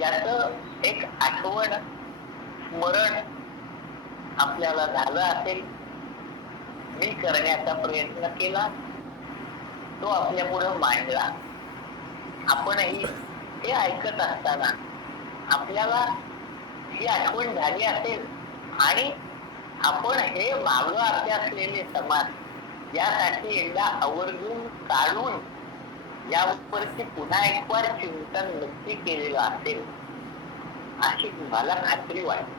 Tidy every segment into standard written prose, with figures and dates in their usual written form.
याच एक आठवण स्मरण आपल्याला झालं असेल. मी करण्याचा प्रयत्न केला, तो आपल्या पुढे मांडला. आपणही हे ऐकत असताना आपल्याला ही आठवण झाली असेल आणि आपण हे मागं अभ्यासलेले समाज यासाठी एकदा आवर्जून काढून यावरती पुन्हा एक वार चिंतन नक्की केलेलं असेल अशी मला खात्री वाटते.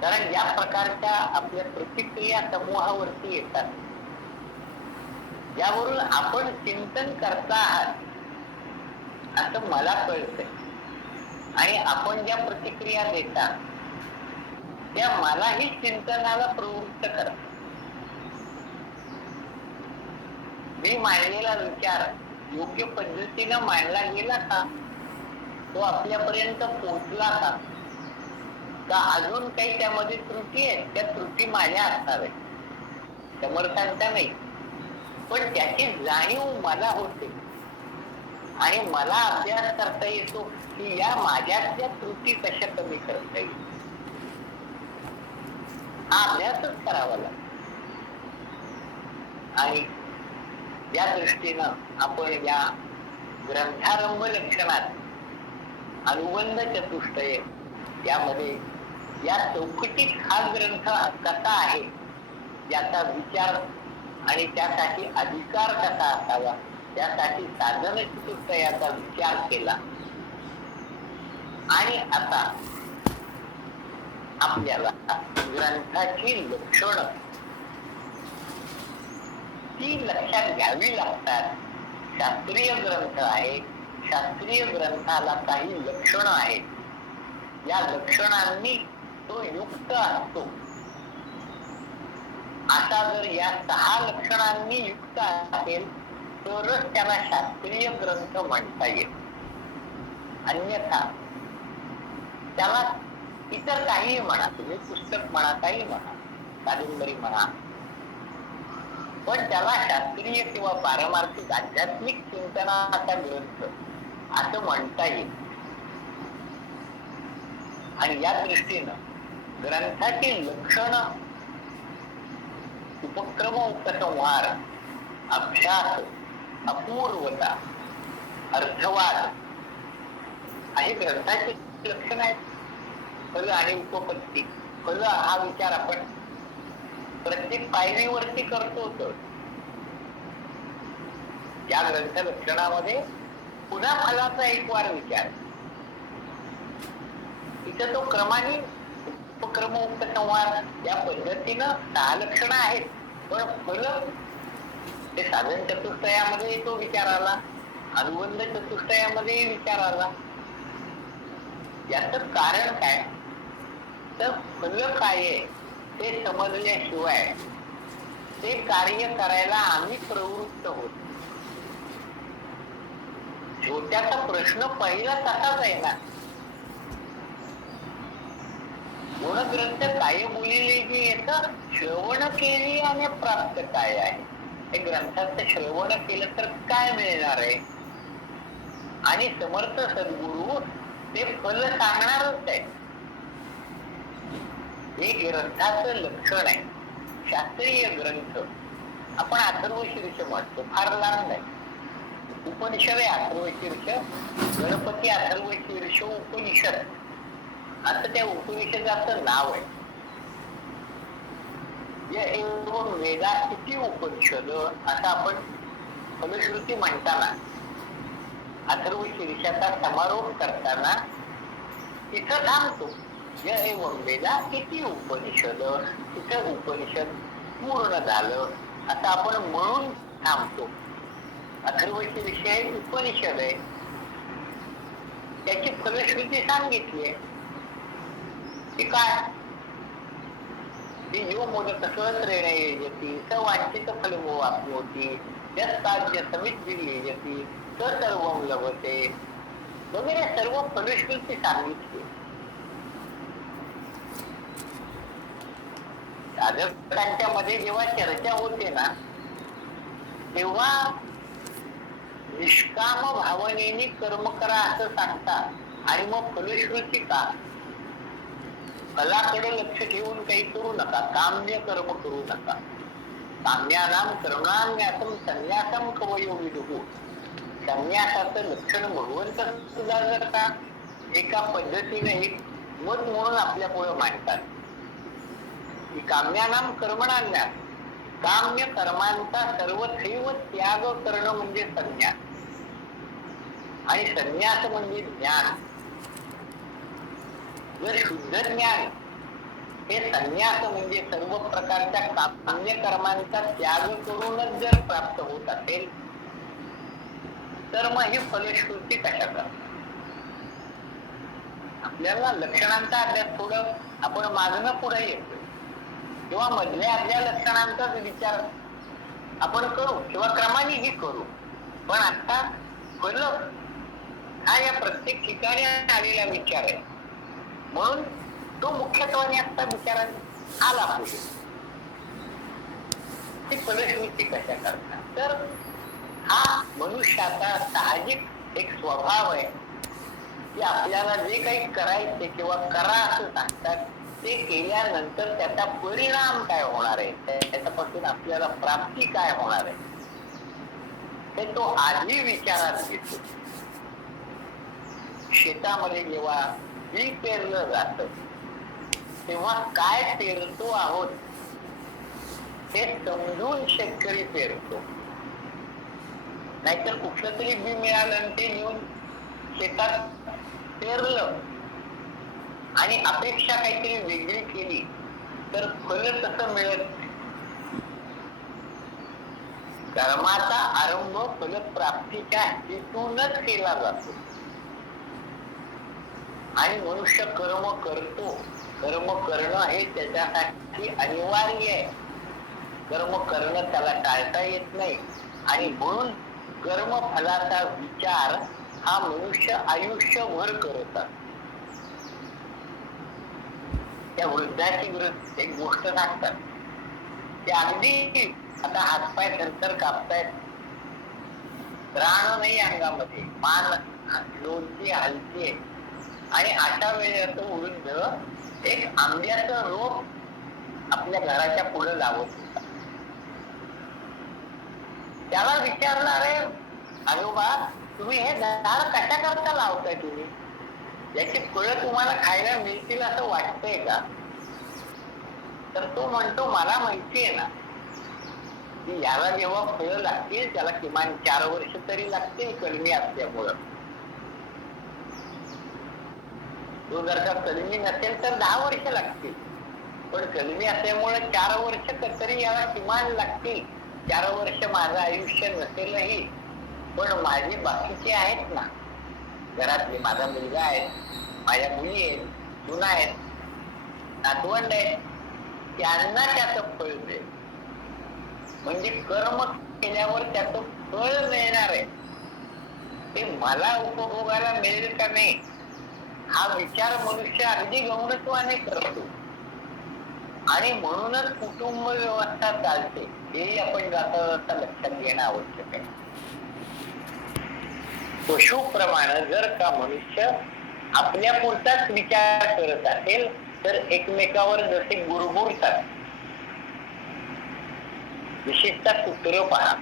कारण या प्रकारच्या आपल्या प्रतिक्रिया समूहावरती येतात, यावरून आपण चिंतन करता आहात असं मला कळतंय. आणि आपण ज्या प्रतिक्रिया देता त्या मलाही चिंतनाला प्रवृत्त करतात. मी मांडलेला विचार योग्य पद्धतीनं मांडला गेला का, तो आपल्यापर्यंत पोहोचला का, का अजून काही त्यामध्ये त्रुटी आहेत, त्या त्रुटी माझ्या असणार आहेत, समर्थांच्या नाही. पण त्याची जाणीव मला होते आणि मला अभ्यास करता येतो की या माझ्यातल्या त्रुटी कशा कमी करता येईल. हा अभ्यासच करावा लागतो. आणि या दृष्टीनं आपण या ग्रंथारंभ लक्षणात अनुबंध चतुष्टय यामध्ये या चौकटीत हा ग्रंथ कसा आहे याचा विचार आणि त्यासाठी अधिकार कसा असावा, त्यासाठी साधन चतुष्टयाचा विचार केला. आणि आता आपल्याला ग्रंथाची लक्षणं ती लक्षात घ्यावी लागतात. शास्त्रीय ग्रंथ आहे, शास्त्रीय ग्रंथाला काही लक्षणं आहेत. या लक्षणांनी तो युक्त असतो. असा जर या 6 लक्षणांनी युक्त असेल तरच त्याला शास्त्रीय ग्रंथ म्हणता येईल. अन्यथा त्याला इतर काहीही म्हणा, तुम्ही पुस्तक म्हणा, काही म्हणा, कादंबरी म्हणा, पण त्याला शास्त्रीय किंवा पारमार्थिक आध्यात्मिक चिंतनाचा ग्रंथ असं म्हणता येईल. आणि या दृष्टीनं ग्रंथाची लक्षणं उपक्रम, उपसंहार, अभ्यास, अपूर्वता, अर्थवाद हे ग्रंथाची लक्षण आहेत. फल आणि उपपत्ती. फल हा विचार आपण प्रत्येक पायरीवरती करतो. तर या ग्रंथ लक्षणामध्ये पुन्हा फलाचा एक वार विचार. इथं तो क्रमाने उपक्रम, उपसंहार या पद्धतीनं 6 लक्षणं आहेत. पण फल ते साधन चतुष्टयामध्ये तो विचार आला, अनुबंध चतुष्टयामध्ये विचार आला. याचं कारण काय, तर फल काय आहे ते समजल्याशिवाय ते कार्य करायला आम्ही प्रवृत्त होतो. छोट्याचा प्रश्न पहिला तसाच आहे ना, गुणग्रंथ काय बोलिले जे येतं, श्रवण केली आणि प्राप्त काय आहे. हे ग्रंथाचं श्रवण केलं तर काय मिळणार आहे, आणि समर्थ सद्गुरू ते फल सांगणारच आहे. हे ग्रंथाचं लक्षण आहे. शास्त्रीय ग्रंथ आपण अथर्वशीर्ष म्हणतो, फार लांब नाही. उपनिषद आहे अथर्वशीर्ष, गणपती अथर्वशीर्ष उपनिषद असं त्या उपनिषदाचं नाव आहे. वेदा किती उपनिषद असं आपण फलश्रुती म्हणताना अथर्वशीर्षाचा समारोप करताना तिथं थांबतो. य एवं वेदा किती उपनिषद, तिथं उपनिषद पूर्ण झालं असं आपण म्हणून थांबतो. अथर्वशीर्ष हे उपनिषद आहे, त्याची फलश्रुती सांगितली आहे. ती काय, ती यो मोदक सहस्रेण यजति स वांछित फलमो वाप्नोति यस्ताज्य समिद्धिर् यजति स सर्वं लभते वगैरे सर्व फलश्रुती सांगितली. साधकांच्या मध्ये जेव्हा चर्चा होते ना, तेव्हा निष्काम भावनेने कर्म करा असं सांगतात आणि मग फलश्रुती का? फलाकडे लक्ष ठेवून काही करू नका, काम्य कर्म करू नका. काम्यानाम करुणान्यासम संन्यासम कवयो विदुः. संन्यासाचं लक्षण भगवंत सुद्धा जर का एका पद्धतीने एक मत म्हणून आपल्या पुढे मांडतात की काम्यानाम कर्मणान्यास, काम्य कर्मांचा सर्वथैव त्याग करणं म्हणजे संन्यास, आणि संन्यास म्हणजे ज्ञान. जर शुद्ध ज्ञान हे संन्यास म्हणजे सर्व प्रकारच्या काम्य कर्मांचा त्याग करूनच जर प्राप्त होत असेल तर मग ही फलश्रुती कशा करतात? आपल्याला लक्षणांचा अभ्यास थोडं आपण मागणं पुढे येतो किंवा मधल्या आपल्या लक्षणांचाच विचार आपण करू किंवा क्रमानेही करू, पण आता फल हा या प्रत्येक ठिकाणी आलेला विचार आहे म्हणून तो मुख्यत्वाने आता विचारात आला पाहिजे. ती फलश्रुती कशा करतात? तर हा मनुष्याचा साहजिक एक स्वभाव आहे की आपल्याला जे काही करायचे किंवा करा असं सांगतात ते केल्यानंतर त्याचा परिणाम काय होणार आहे, त्याच्यापासून आपल्याला प्राप्ती काय होणार आहे हे तो आधी विचारात घेतो. शेतामध्ये जेव्हा बी पेरलं जात तेव्हा काय पेरतो आहोत हे समजून शेतकरी पेरतो. नाहीतर कुठलं तरी बी मिळालं आणि ते नेऊन शेतात पेरलं आणि अपेक्षा काहीतरी वेगळी केली तर फल तसं मिळत. कर्माचा आरंभ फलप्राप्तीच्या हेतूनच केला जातो आणि मनुष्य कर्म करतो. कर्म करणं हे त्याच्यासाठी अनिवार्य आहे. कर्म करणं त्याला टाळता येत नाही आणि म्हणून कर्मफलाचा विचार हा मनुष्य आयुष्यभर करतात. त्या वृद्धाची एक गोष्ट सांगतात की अगदी आता हातपाय थरथर कापतायत, त्राण नाही अंगामध्ये, मान लोणची हलतीये आणि अशा वेळेला तो वृद्ध एक आंब्याचं रोप आपल्या घराच्या पुढे लावत होता. त्याला विचारणार आहे, आजोबा तुम्ही हे झाड कशा करता लावताय, तुम्ही याची फळं तुम्हाला खायला मिळतील असं वाटतंय का? तर तो म्हणतो मला माहिती आहे ना की याला जेव्हा फळं लागतील त्याला किमान 4 वर्ष तरी लागतील कलमी असल्यामुळं. तो जर का कलमी नसेल तर 10 वर्ष लागतील, पण कलमी असल्यामुळे 4 वर्ष तरी याला किमान लागतील. 4 वर्ष माझं आयुष्य नसेलही पण माझी बाकीचे आहेत ना, घरातले माझा मुलगा आहे, माझ्या मुली आहेत, सुना आहेत, नातवंड आहेत, त्यांना त्याचं फळ मिळेल. म्हणजे कर्म केल्यावर त्याचं फळ मिळणार आहे, ते मला उपभोगायला मिळेल का नाही हा विचार मनुष्य अगदी गौणत्वाने करतो आणि म्हणूनच कुटुंब व्यवस्था चालते हे आपण जाता जाता लक्षात घेणं आवश्यक आहे. पशुप्रमाणे जर का मनुष्य आपल्या पुरताच विचार करत असेल तर एकमेकावर जसे गुरगुरतात. विशेषतः कुत्रं पहा,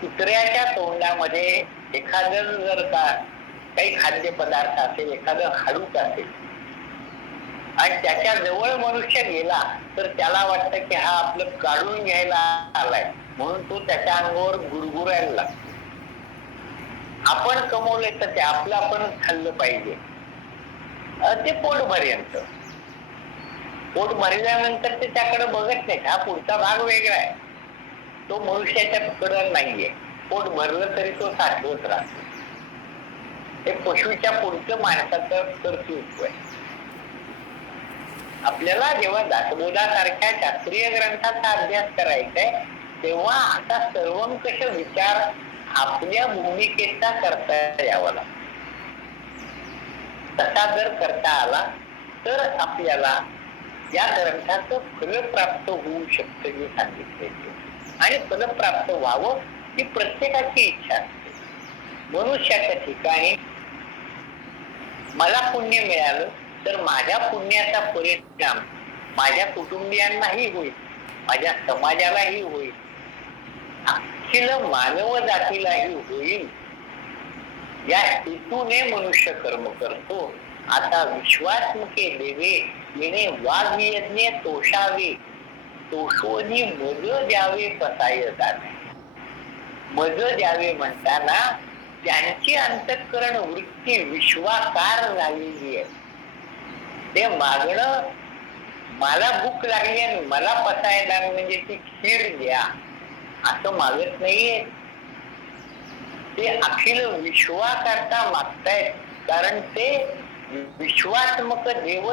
कुत्र्याच्या तोंडामध्ये एखादं जर का काही खाद्यपदार्थ असेल, एखादं हाडूक असेल आणि त्याच्या जवळ मनुष्य गेला तर त्याला वाटतं की हा आपलं काढून घ्यायला आलाय म्हणून तो त्याच्या अंगावर गुरगुरायला लागतो. आपण कमवले तर ते आपलं आपणच खाल्लं पाहिजे ते पोटपर्यंत. पोट भरल्यानंतर ते त्याकडे बघत नाही, हा पुढचा भाग वेगळा आहे, तो मनुष्याच्या कडे नाहीये. पोट भरलं तरी तो साठवत राहतो. हे पशुच्या पुढचं माणसाचं कर्तृत्व आहे. आपल्याला जेव्हा दासबोधासारख्या शास्त्रीय ग्रंथाचा अभ्यास करायचा आहे तेव्हा आता सर्वंकष विचार आपल्या भूमिकेचा करता यावा लागतो. तसा जर करता आला तर आपल्याला या ग्रंथाचं फल प्राप्त होऊ शकतं हे सांगितले आणि फल प्राप्त व्हावं ही प्रत्येकाची इच्छा असते. मनुष्याच्या ठिकाणी मला पुण्य मिळालं तर माझ्या पुण्याचा परिणाम माझ्या कुटुंबियांनाही होईल, माझ्या समाजालाही होईल, अखिल मानव जातीलाही होईल, या हेतूने मनुष्य कर्म करतो. आता विश्वात्मके देवे येणे वाघ यज्ञ तोषावे, तोषोनी मज द्यावे पसाय जाणे. मज द्यावे म्हणताना त्यांची अंतःकरण वृत्ती विश्वाकार झालेली आहे. ते मागणं, मला भूक लागली आणि मला पसायला म्हणजे ती खीर द्या असं मागत नाहीये. ते अखिल विश्वाकरता मागतायत, कारण ते विश्वात्मक देव